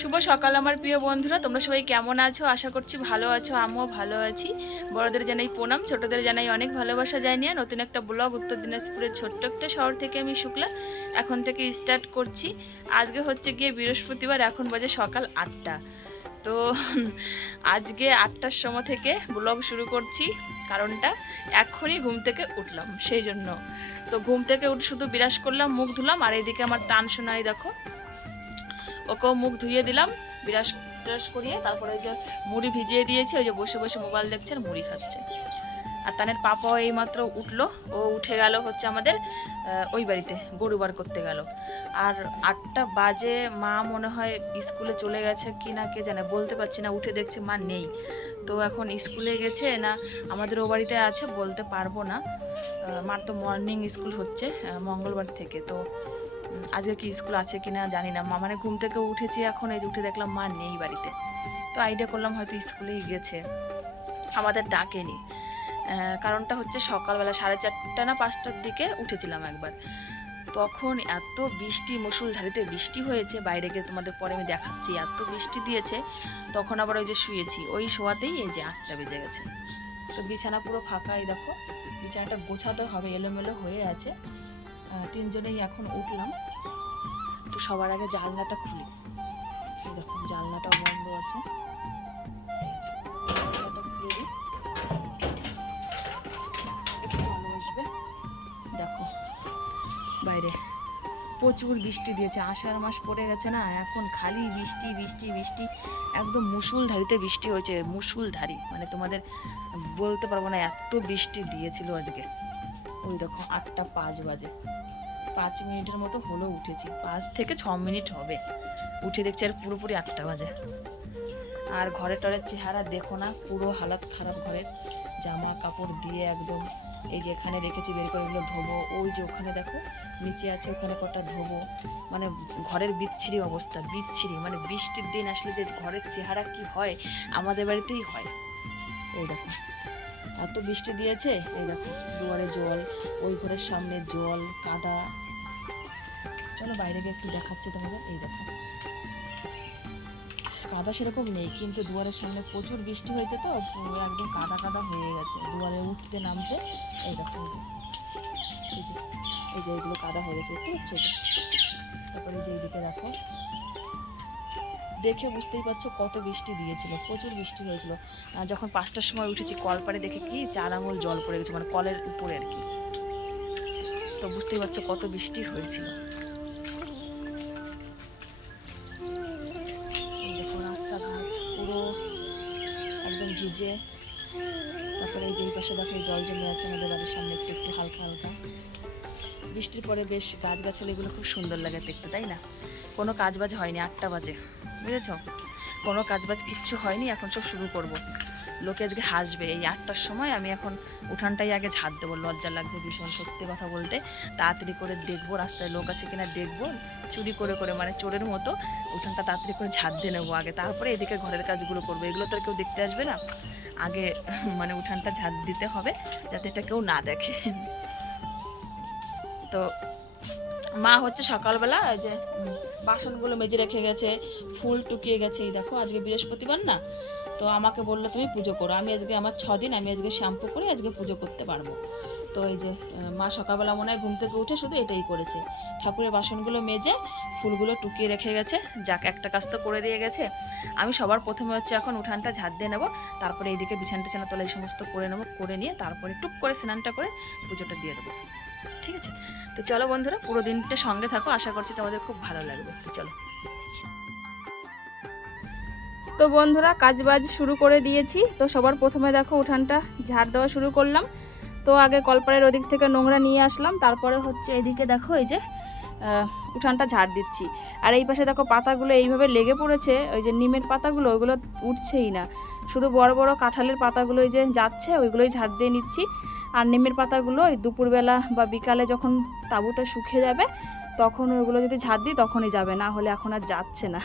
শুভ সকাল আমার প্রিয় বন্ধুরা, তোমরা সবাই কেমন আছো? আশা করছি ভালো আছো, আমিও ভালো আছি। বড়দের জানাই প্রণাম, ছোটদের জানাই অনেক ভালোবাসা জানিয়ে নতুন একটা ব্লগ উত্তর দিনাজপুরের ছোট্ট একটা শহর থেকে আমি শুক্লা এখন থেকে স্টার্ট করছি। আজকে হচ্ছে গিয়ে বৃহস্পতিবার, এখন বাজে সকাল 8টা। তো আজকে 8টার সময় থেকে ব্লগ শুরু করছি, কারণটা এখনই ঘুম থেকে উঠলাম সেই জন্য। তো ঘুম থেকে উঠে শুধু বিরাস করলাম, মুখ ধুলাম, আর এইদিকে আমার তান শোনাই দেখো, ওকেও মুখ ধুয়ে দিলাম বিরাস টিরাস করিয়ে। তারপরে ওই যে মুড়ি ভিজিয়ে দিয়েছি, ওই যে বসে বসে মোবাইল দেখছে আর মুড়ি খাচ্ছে। আর তানের পাপাও এইমাত্র উঠলো, ও উঠে গেল হচ্ছে আমাদের ওই বাড়িতে গরু বার করতে গেল। আর 8টা বাজে, মা মনে হয় স্কুলে চলে গেছে কি না কে জানে, বলতে পারছি না। উঠে দেখছি মা নেই, তো এখন স্কুলে গেছে না আমাদের ও বাড়িতে আছে বলতে পারবো না। মার তো মর্নিং স্কুল হচ্ছে মঙ্গলবার থেকে, তো আজকে কি স্কুল আছে কি না জানি না। মা মানে ঘুম থেকে উঠেছি এখন, এই যে উঠে দেখলাম মা নেই বাড়িতে, তো আইডিয়া করলাম হয়তো স্কুলেই গেছে, আমাদের ডাকেনি। কারণটা হচ্ছে সকালবেলা 4:30 না 5টার দিকে উঠেছিলাম একবার, তখন এত বৃষ্টি, মুষলধারিতে বৃষ্টি হয়েছে, বাইরে গিয়ে তোমাদের পরে আমি দেখাচ্ছি, এত বৃষ্টি দিয়েছে। তখন আবার ওই যে শুয়েছি, ওই শোয়াতেই এই যে 8টা বেজে গেছে। তো বিছানা পুরো ফাঁকাই দেখো, বিছানাটা গোছাতে হবে, এলোমেলো হয়ে আছে। তিনজনেই এখন উঠলাম। তো সবার আগে জানলাটা খুলি, এই দেখো জানলাটা বন্ধ আছে, জানলাটা খুলে দিই, একটু আলো আসবে। দেখো বাইরে প্রচুর বৃষ্টি দিয়েছে, আষাঢ় মাস পড়ে গেছে না, এখন খালি বৃষ্টি বৃষ্টি বৃষ্টি, একদম মুষলধারিতে বৃষ্টি হয়েছে, মুষলধারি মানে তোমাদের বলতে পারবো না, এত বৃষ্টি দিয়েছিল আজকে। ওই দেখো 8টা 5 বাজে, 5 মিনিটের মতো হলো উঠেছি, 5 থেকে 6 মিনিট হবে উঠে দেখছি, আর পুরোপুরি 8টা বাজে। আর ঘরে টরের চেহারা দেখো না, পুরো হালাত খারাপ ঘরের, জামা কাপড় দিয়ে একদম, এই যে এখানে রেখেছি বের করে ওগুলো ধোবো, ওই যে ওখানে দেখো নিচে আছে ওখানে কটা ধোবো, মানে ঘরের বিচ্ছিরি অবস্থা, বিচ্ছিরি মানে বৃষ্টির দিন আসলে যে ঘরের চেহারা কি হয় আমাদের বাড়িতেই হয়। এই দেখো এত বৃষ্টি দিয়েছে, এই দেখো দুয়ারে জল, ওই ঘরের সামনে জল কাদা। চলো বাইরে গিয়ে একটু দেখাচ্ছি তোমাদের, এই দেখো কাদা সেরকম নেই, কিন্তু দুয়ারের সামনে প্রচুর বৃষ্টি হয়েছে, তো একদম কাদা কাদা হয়ে গেছে দুয়ারে উঠতে নামতে। এই দেখো এই যে এই যে এইগুলো কাদা হয়ে গেছে, একটু হচ্ছে। তারপরে যে এইদিকে দেখো, দেখে বুঝতেই পারছো কত বৃষ্টি দিয়েছিল, প্রচুর বৃষ্টি হয়েছিল। যখন 5টার সময় উঠেছি কলপাড়ে দেখে কি 4 আঙুল জল পড়ে গেছে, মানে কলের উপরে আর কি, তো বুঝতেই পারছো কত বৃষ্টি হয়েছিল। পুরো একদম ভিজে। তারপরে এই যে এই পাশে দেখো এই জল জমে আছে আমাদের বাড়ির সামনে, একটু একটু হালকা হালকা। বৃষ্টির পরে বেশ গাছগাছালিগুলো খুব সুন্দর লাগে দেখতে, তাই না? কোনো কাজবাজ হয়নি, 8টা বাজে, বুঝেছ? কোনো কাজবাজ কিচ্ছু হয়নি, এখন সব শুরু করব। লোকে আজকে হাসবে, এই 8টার সময় আমি এখন উঠানটাই আগে ঝাড় দেবো, লজ্জা লাগছে ভীষণ সত্যি কথা বলতে। তাড়াতাড়ি করে দেখবো রাস্তায় লোক আছে কিনা, দেখবো চুরি করে করে, মানে চোরের মতো উঠানটা তাড়াতাড়ি করে ঝাড় দিয়ে নেবো আগে, তারপরে এদিকে ঘরের কাজগুলো করবো। এগুলো তো আর কেউ দেখতে আসবে না, আগে মানে উঠানটা ঝাড় দিতে হবে যাতে এটা কেউ না দেখে। তো মা হচ্ছে সকালবেলা এই যে বাসনগুলো মেজে রেখে গেছে, ফুল টুকিয়ে গেছে, এই দেখো আজকে বৃহস্পতিবার না, তো আমাকে বললো তুমি পুজো করো। আমি আজকে আমার 6 দিন, আমি আজকে শ্যাম্পু করে আজকে পুজো করতে পারবো। তো এই যে মা সকালবেলা মনে হয় ঘুম থেকে উঠে শুধু এটাই করেছে, ঠাকুরের বাসনগুলো মেজে ফুলগুলো টুকিয়ে রেখে গেছে। যাক, একটা কাজ তো করে দিয়ে গেছে। আমি সবার প্রথমে হচ্ছে এখন উঠানটা ঝাড় দিয়ে নেবো, তারপরে এইদিকে বিছানা টিছানা তোলা এই সমস্ত করে নেবো, করে নিয়ে তারপরে টুক করে স্নানটা করে পুজোটা দিয়ে দেবো, ঠিক আছে? তো চলো বন্ধুরা, পুরো দিনটা সঙ্গে থাকো, আশা করছি তোমাদের খুব ভালো লাগবে। তো চলো। তো বন্ধুরা কাজবাজ শুরু করে দিয়েছি, তো সবার প্রথমে দেখো উঠানটা ঝাড় দেওয়া শুরু করলাম। তো আগে কলপাড়ের ওদিক থেকে নোংরা নিয়ে আসলাম, তারপরে হচ্ছে এদিকে দেখো এই যে উঠানটা ঝাড় দিচ্ছি। আর এই পাশে দেখো পাতাগুলো এইভাবে লেগে পড়েছে, ওই যে নিমের পাতাগুলো ওইগুলো উঠছেই না, শুধু বড় বড় কাঁঠালের পাতাগুলো ওই যে যাচ্ছে, ওইগুলোই ঝাড় দিয়ে নিচ্ছি। আর নিমের পাতাগুলো ওই দুপুরবেলা বা বিকালে যখন তাঁবুটা শুকিয়ে যাবে তখন ওইগুলো যদি ঝাড় দিই তখনই যাবে, না হলে এখন আর যাচ্ছে না।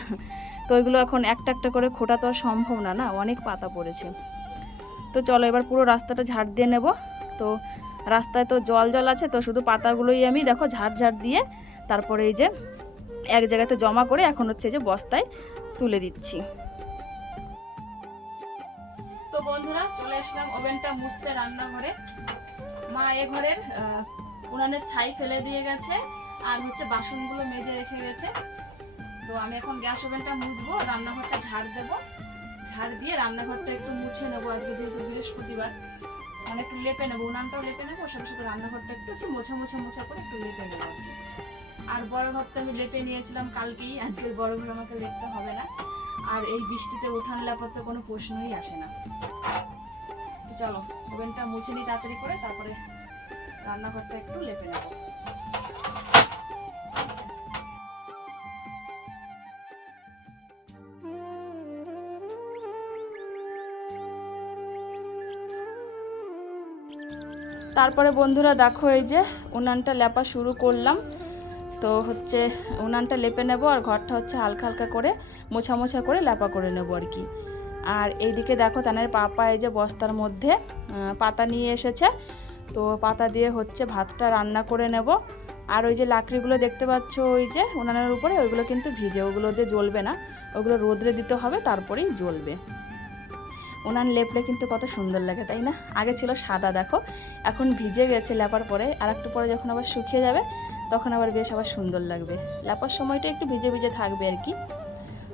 তো ওইগুলো এখন একটা একটা করে খোটা তো আর সম্ভব না, না অনেক পাতা পড়েছে। তো চলো এবার পুরো রাস্তাটা ঝাড় দিয়ে নেব। তো রাস্তায় তো জল জল আছে, তো শুধু পাতাগুলোই আমি দেখো ঝাড় ঝাড় দিয়ে তারপরে এই যে এক জায়গাতে জমা করে এখন হচ্ছে যে বস্তায় তুলে দিচ্ছি। তো বন্ধুরা চলে আসলাম ওভেনটা মুছতে রান্নাঘরে। মা এ ঘরের উনানের ছাই ফেলে দিয়ে গেছে আর হচ্ছে বাসনগুলো মেজে রেখে গেছে। তো আমি এখন গ্যাস ওভেনটা মুছবো, রান্নাঘরটা ঝাড় দেবো, ঝাড় দিয়ে রান্নাঘরটা একটু মুছে নেবো। আজকে যেহেতু বৃহস্পতিবার মানে একটু লেপে নেবো, উনানটাও লেপে নেবো, সাথে সাথে রান্নাঘরটা একটু একটু মোছা করে একটু লেপে নেবো আর কি। আর বড় ঘরটা আমি লেপে নিয়েছিলাম কালকেই, আজকে বড় ঘর আমাকে লেপতে হবে না। আর এই বৃষ্টিতে উঠান লেপার তো কোনো প্রশ্নই আসে না। চলো ওভেনটা মুছে নিই তাড়াতাড়ি করে, তারপরে রান্নাঘরটা একটু লেপে নেব। তারপরে বন্ধুরা দেখো এই যে উনানটা লেপা শুরু করলাম। তো হচ্ছে উনানটা লেপে নেব আর ঘরটা হচ্ছে হালকা হালকা করে মোছা করে লেপা করে নেব আর কি। আর এইদিকে দেখো তানের পাপা এই যে বস্তার মধ্যে পাতা নিয়ে এসেছে। তো পাতা দিয়ে হচ্ছে ভাতটা রান্না করে নেব। আর ওই যে লাকড়িগুলো দেখতে পাচ্ছ ওই যে উনানের উপরে, ওইগুলো কিন্তু ভিজে, ওগুলো দিয়ে জ্বলবে না, ওগুলো রোদ্রে দিতে হবে তারপরেই জ্বলবে। উনান লেপলে কিন্তু কত সুন্দর লাগে তাই না? আগে ছিল সাদা, দেখো এখন ভিজে গেছে লেপার পরে, আর একটু পরে যখন আবার শুকিয়ে যাবে তখন আবার বেশ আবার সুন্দর লাগবে। লেপার সময়টা একটু ভিজে ভিজে থাকবে আর কি।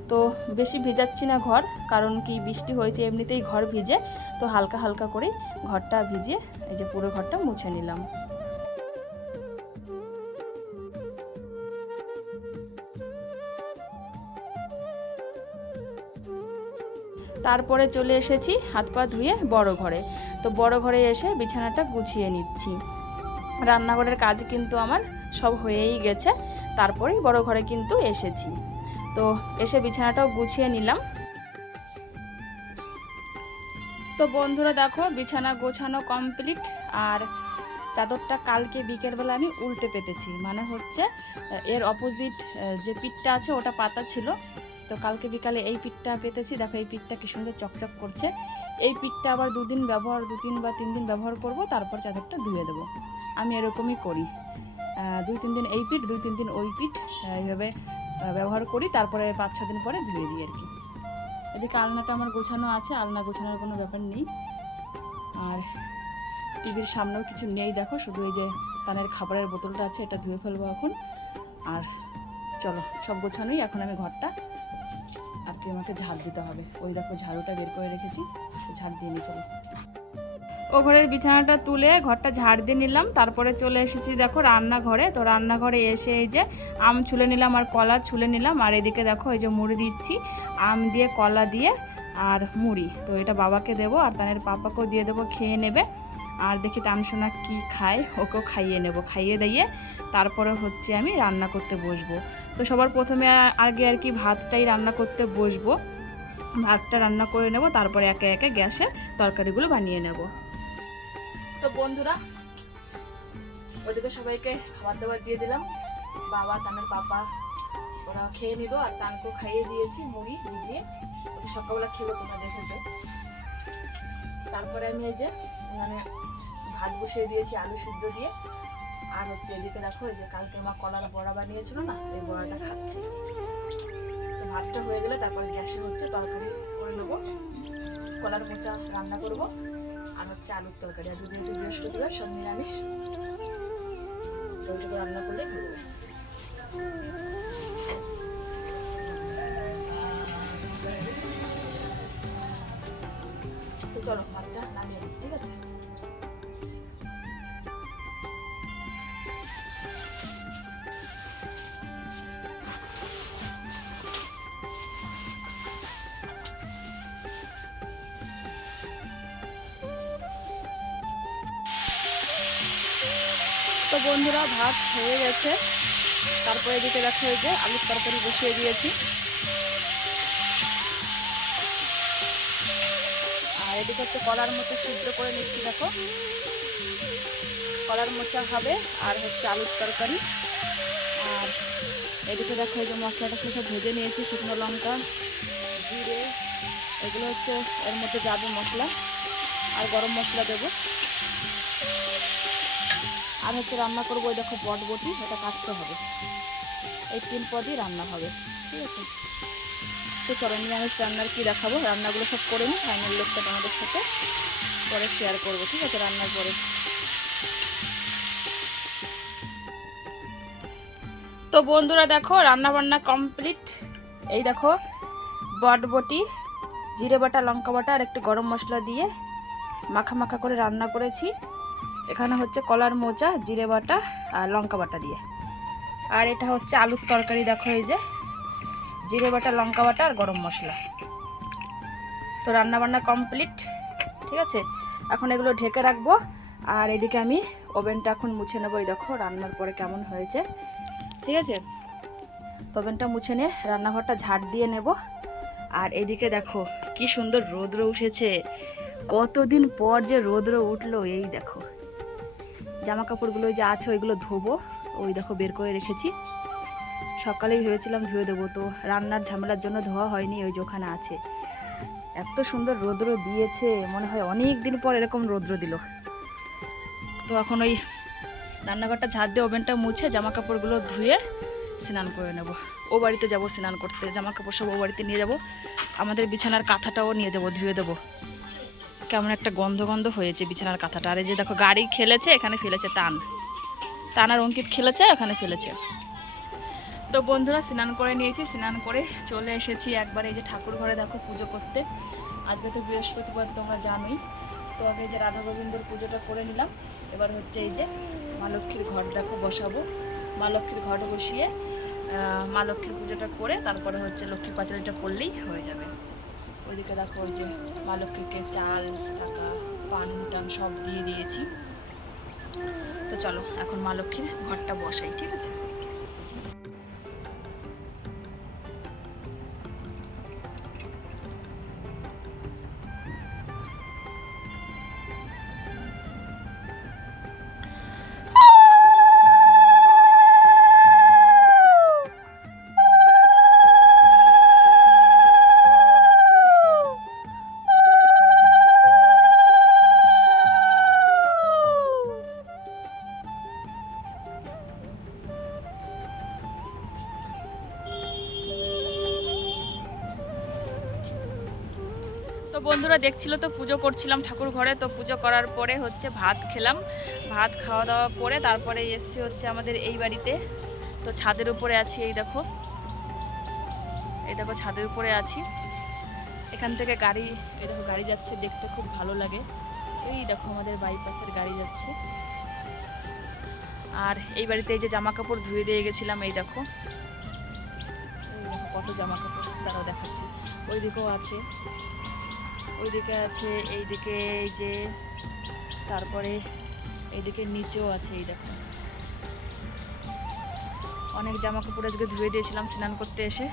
তো বেশি ভিজাচ্ছি না ঘর, কারণ কি বৃষ্টি হয়েছে এমনিতেই ঘর ভিজে, তো হালকা হালকা করে ঘরটা ভিজিয়ে এই যে পুরো ঘরটা মুছে নিলাম। তারপরে চলে এসেছি হাত পা ধুয়ে বড় ঘরে। তো বড় ঘরে এসে বিছানাটা গুছিয়ে নিচ্ছি। রান্নাঘরের কাজ কিন্তু আমার সব হয়েই গেছে, তারপরেই বড় ঘরে কিন্তু এসেছি। তো এসে বিছানাটাও গুছিয়ে নিলাম। তো বন্ধুরা দেখো বিছানা গোছানো কমপ্লিট। আর চাদরটা কালকে বিকেলবেলা আমি উল্টে পেতেছি, মানে হচ্ছে এর অপোজিট যে পিঠটা আছে ওটা পাতা ছিল। তো কালকে বিকালে এই পিঠটা পেতেছি, দেখো এই পিঠটা কি সুন্দর চকচক করছে। এই পিঠটা আবার 2 দিন ব্যবহার, 2-3 বা 3 দিন ব্যবহার করব, তারপর চাদরটা ধুয়ে দেবো। আমি এরকমই করি, 2-3 দিন এই পিঠ 2-3 দিন ওই পিঠ এইভাবে ব্যবহার করি, তারপরে 5-6 দিন পরে ধুয়ে দিই আর কি। এদিকে আলনাটা আমার গোছানো আছে, আলনা গোছানোর কোনো ব্যাপার নেই। আর টিভির সামনেও কিছু নেই, দেখো শুধু এই যে তানের খাবারের বোতলটা আছে, এটা ধুয়ে ফেলবো এখন। আর চলো সব গোছানোই, এখন আমি ঘরটা আর কি আমাকে ঝাড় দিতে হবে। ওই দেখো ঝাড়ুটা বের করে রেখেছি, ঝাড় দিয়ে নিই চলো। ও ঘরের বিছানাটা তুলে ঘরটা ঝাড় দিয়ে নিলাম, তারপরে চলে এসেছি দেখো রান্নাঘরে। তো রান্নাঘরে এসে এই যে আম ছুলে নিলাম আর কলা ছুলে নিলাম। আর এদিকে দেখো এই যে মুড়ি দিচ্ছি, আম দিয়ে কলা দিয়ে আর মুড়ি। তো এটা বাবাকে দেবো আর তানের পাপাকেও দিয়ে দেবো, খেয়ে নেবে। আর দেখি তানসোনা কি খায়, ওকেও খাইয়ে নেব, খাইয়ে দিয়ে তারপরে হচ্ছে আমি রান্না করতে বসবো। তো সবার প্রথমে আগে আর কি ভাতটাই রান্না করতে বসবো, ভাতটা রান্না করে নেব, তারপরে একে একে গ্যাসে তরকারিগুলো বানিয়ে নেব। তো বন্ধুরা ওইদিকে সবাইকে খাবার দাবার দিয়ে দিলাম, বাবা তানের পাপা ওরা খেয়ে নিল, আর তানকেও খাইয়ে দিয়েছি মুড়ি ভিজিয়ে, ওদের সকালবেলা খেলো তোমরা দেখেছো। তারপরে আমি এই যে মানে ভাত বসিয়ে দিয়েছি আলু সিদ্ধ দিয়ে। আর হচ্ছে এদিকে দেখো এই যে কালকে মা কলার বড়া বানিয়েছিল না, এই বড়াটা খাচ্ছি। তো ভাতটা হয়ে গেলে তারপরে গ্যাসে হচ্ছে তরকারি করে নেবো, কলার মোচা রান্না করব, আর হচ্ছে আলুর তরকারি। আজকে যেহেতু বৃহস্পতিবার সব নিরামিষ, তো ওইটুকু রান্না করলে হয়ে যাবে। তো চলো ভাতটা নামিয়ে দিই, ঠিক আছে? তো বন্ধুরা ভাত হয়ে গেছে, তারপরে এদিকে দেখো এই যে আলুর তরকারি বসিয়ে দিয়েছি। আর এদিকে হচ্ছে কলার মোচা সিদ্ধ করে নিচ্ছি, দেখো কলার মোচা হবে আর হচ্ছে আলুর তরকারি। আর এদিকে দেখো এই যে মশলাটা সব ভেজে নিয়েছি, শুকনো লঙ্কা জিরে এগুলো হচ্ছে এর মধ্যে যাবে মশলা, আর গরম মশলা দেবো। আর হচ্ছে রান্না করবো ওই দেখো বটবটি, এটা কাটতে হবে, এই 3 পদই রান্না হবে, ঠিক আছে? তো চলো নিরামিষ রান্নার কি দেখাবো, রান্নাগুলো সব করে নিই, ফাইনাল লুকটা তোমাদের সাথে পরে শেয়ার করবো, ঠিক আছে, রান্নার পরে। তো বন্ধুরা দেখো রান্না বান্না কমপ্লিট। এই দেখো বটবটি, জিরে বাটা, লঙ্কা বাটা আর একটু গরম মশলা দিয়ে মাখা মাখা করে রান্না করেছি। এখানে হচ্ছে কলার মোচা, জিরে বাটা আর লঙ্কা বাটা দিয়ে। আর এটা হচ্ছে আলুর তরকারি, দেখো এই যে জিরে বাটা, লঙ্কা বাটা আর গরম মশলা। তো রান্না বান্না কমপ্লিট, ঠিক আছে। এখন এগুলো ঢেকে রাখবো। আর এদিকে আমি ওভেনটা এখন মুছে নেবো। এই দেখো রান্নার পরে কেমন হয়েছে, ঠিক আছে। তো ওভেনটা মুছে নিয়ে রান্নাঘরটা ঝাড় দিয়ে নেব। আর এদিকে দেখো কি সুন্দর রৌদ্র উঠেছে, কতদিন পর যে রৌদ্র উঠলো। এই দেখো জামা কাপড়গুলো যে আছে ওইগুলো ধোবো, ওই দেখো বের করে রেখেছি। সকালেই ভেবেছিলাম ধুয়ে দেবো, তো রান্নার ঝামেলার জন্য ধোয়া হয়নি, ওই যে ওখানে আছে। এত সুন্দর রৌদ্র দিয়েছে, মনে হয় অনেক দিন পর এরকম রৌদ্র দিল। তো এখন ওই রান্নাঘরটা ঝাড় দিয়ে ওভেনটা মুছে জামা কাপড়গুলো ধুয়ে স্নান করে নেব। ও বাড়িতে যাবো স্নান করতে, জামা কাপড় সব ও বাড়িতে নিয়ে যাব। আমাদের বিছানার কাঁথাটাও নিয়ে যাব, ধুয়ে দেবো। কেমন একটা গন্ধ গন্ধ হয়েছে বিছানার কাঁথাটা। আর এই যে দেখো গাড়ি খেলেছে, এখানে ফেলেছে টান আর অঙ্কিত খেলেছে, এখানে ফেলেছে। তো বন্ধুরা স্নান করে নিয়েছি, স্নান করে চলে এসেছি একবার এই যে ঠাকুর ঘরে দেখো পুজো করতে। আজকে তো বৃহস্পতিবার, তোমরা জানোই। তো আগে যে রাধা গোবিন্দর পুজোটা করে নিলাম। এবার হচ্ছে এই যে মা লক্ষ্মীর ঘট দেখো বসাবো। মা লক্ষ্মীর ঘট বসিয়ে মা লক্ষ্মীর পুজোটা করে তারপরে হচ্ছে লক্ষ্মী পাঁচালিটা করলেই হয়ে যাবে। ওইদিকে দেখো ওই যে মা লক্ষ্মীকে চাল, টাকা, পান টান সব দিয়ে দিয়েছি। তো চলো এখন মা লক্ষ্মীর ঘরটা বসাই, ঠিক আছে। তো বন্ধুরা দেখছিল তো পুজো করছিলাম ঠাকুর ঘরে। তো পুজো করার পরে হচ্ছে ভাত খেলাম, ভাত খাওয়া দাওয়া করে তারপরে এসছি হচ্ছে আমাদের এই বাড়িতে। তো ছাদের উপরে আছি, এই দেখো ছাদের উপরে আছি। এখান থেকে গাড়ি, এই দেখো গাড়ি যাচ্ছে, দেখতে খুব ভালো লাগে। এই দেখো আমাদের বাইপাসের গাড়ি যাচ্ছে। আর এই বাড়িতে এই যে জামা কাপড় ধুয়ে দিয়ে গেছিলাম, এই দেখো কত জামা কাপড়, তারাও দেখাচ্ছি। ওই দিকেও আছে, ওইদিকে আছে, এইদিকে এই যে, তারপরে এইদিকে নিচেও আছে। এই দেখো অনেক জামা কাপড় আজকে ধুয়ে দিয়েছিলাম স্নান করতে এসে।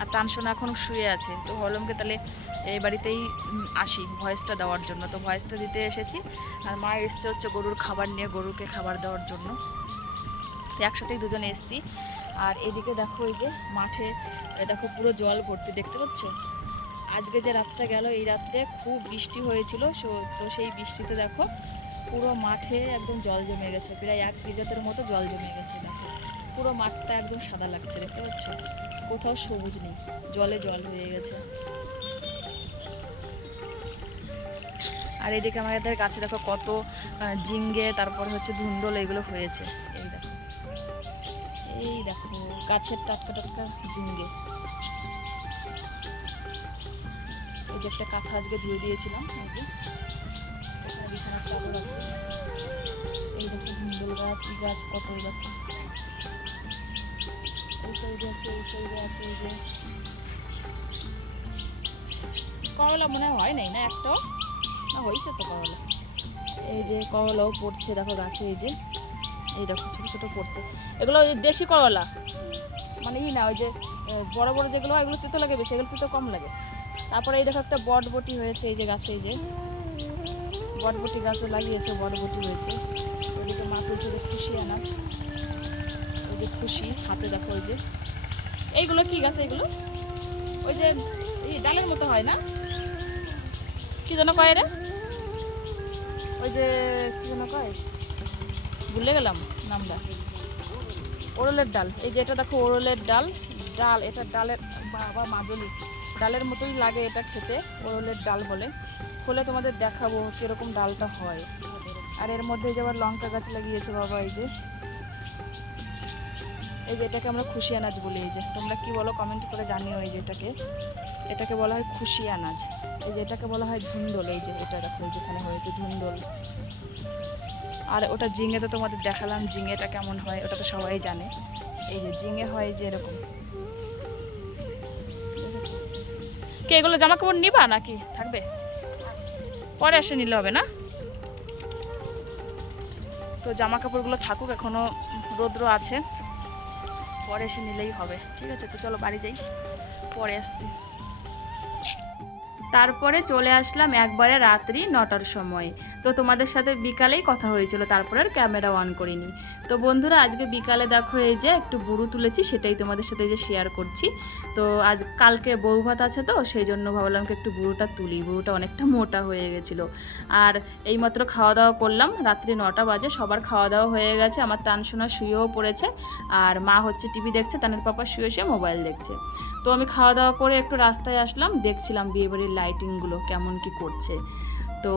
আর টানসোনা এখন শুয়ে আছে। তো ভাবলামকে তাহলে এই বাড়িতেই আসি ভয়েসটা দেওয়ার জন্য। তো ভয়েসটা দিতে এসেছি। আর মা এসছে হচ্ছে গরুর খাবার নিয়ে, গরুকে খাবার দেওয়ার জন্য। তো একসাথেই দুজনে এসছি। আর এদিকে দেখো এই যে মাঠে দেখো পুরো জল ভর্তি, দেখতে পাচ্ছ। আজকে যে রাতটা গেল, এই রাত্রে খুব বৃষ্টি হয়েছিল। তো সেই বৃষ্টিতে দেখো পুরো মাঠে একদম জল জমে গেছে, প্রায় 1 বিঘাতের মতো জল জমে গেছে। দেখো পুরো মাঠটা একদম সাদা লাগছে, দেখতে পাচ্ছ, কোথাও সবুজ নেই, জলে জল হয়ে গেছে। আর এইদিকে আমাদের গাছে দেখো কত ঝিঙ্গে, তারপর হচ্ছে ধুন্দল, এগুলো হয়েছে। এই দেখো গাছের টাটকা টাটকা ঝিঙ্গে। এই যে একটা কাঁথা আজকে ধুয়ে দিয়েছিলাম, এই যে এখানে বিছানার চাদর আছে। এই দেখো ধুন্দল গাছ, এই গাছ কত, এই দেখো এই সাইডে আছে, এই সাইডে আছে। এই যে করলা মনে হয় নাই না একটাও, না হয়েছে তো করলা। এই যে করলাও পড়ছে দেখো গাছে, এই দেখো ছোটো ছোটো পড়ছে। এগুলো দেশি করলা, মানে না ওই যে বড় বড় যেগুলো হয় এগুলো তিতো লাগে বেশি, এগুলো তিতো কম লাগে। তারপরে এই দেখো একটা বটবটি হয়েছে এই যে গাছে, এই যে বটবটি গাছও লাগিয়েছে, বটবটি হয়েছে। ওইদিকে মা তুলছে খুশি আনাজ, ওই যে খুশি হাতে দেখো। ওই যে এইগুলো কি গাছ, এইগুলো ওই যে এই ডালের মতো হয় না, কি যেন কয় রে, ওই যে কি যেন কয়, ভুলে গেলাম নামটা। ওরলের ডাল, এই যে এটা দেখো ওরলের ডাল, এটা ডালের বাবা মাজলি, ডালের মতোই লাগে এটা খেতে, ওলের ডাল বলে। খোলে তোমাদের দেখাবো কীরকম ডালটা হয়। আর এর মধ্যে যে আবার লঙ্কা গাছ লাগিয়েছে বাবা, এই যে এটাকে আমরা খুশি আনাজ বলি। এই যে তোমরা কি বলো কমেন্ট করে জানিও। এই যে এটাকে বলা হয় খুশি আনাজ। এই যে এটাকে বলা হয় ধুন্দল। এই যে এটা দেখো যেখানে হয়েছে ধুন্দল। আর ওটা ঝিঙে তো তোমাদের দেখালাম, ঝিঙেটা কেমন হয় ওটা তো সবাই জানে। এই যে ঝিঙে হয় যে এরকম, দেখেছো? কে এগুলো জামা কাপড় নিবা নাকি থাকবে? পরে এসে নিলে হবে না? তো জামা কাপড়গুলো থাকুক, এখনো রৌদ্র আছে, পরে এসে নিলেই হবে। ঠিক আছে, তো চলো বাড়ি যাই, পরে আসছি। তারপরে চলে আসলাম একবারে রাত্রি 9টার সময়। তো তোমাদের সাথে বিকালেই কথা হয়েছিল, তারপরে আর ক্যামেরা অন করিনি। তো বন্ধুরা আজকে বিকালে দেখো এই যে একটু বুড়ো তুলেছি, সেটাই তোমাদের সাথে যে শেয়ার করছি। তো কালকে বউ ভাত আছে, তো সেই জন্য ভাবলাম কি একটু বুড়োটা তুলি। বুড়োটা অনেকটা মোটা হয়ে গেছিলো। আর এইমাত্র খাওয়া দাওয়া করলাম, রাত্রি 9টা বাজে, সবার খাওয়া দাওয়া হয়ে গেছে। আমার তানসোনা শুয়েও পড়েছে, আর মা হচ্ছে টিভি দেখছে, তানের পাপা শুয়ে শুয়ে মোবাইল দেখছে। তো আমি খাওয়া দাওয়া করে একটু রাস্তায় আসলাম, দেখছিলাম বিয়েবাড়ির লাইটিংগুলো কেমন কি করছে। তো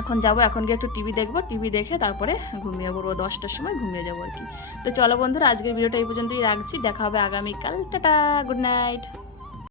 এখন যাবো, এখন গিয়ে একটু টিভি দেখবো, টিভি দেখে তারপরে ঘুমিয়ে পড়বো, 10টার সময় ঘুমিয়ে যাবো আর কি। তো চলো বন্ধুরা আজকের ভিডিওটা এই পর্যন্তই রাখছি, দেখা হবে আগামীকাল। Tata, good night.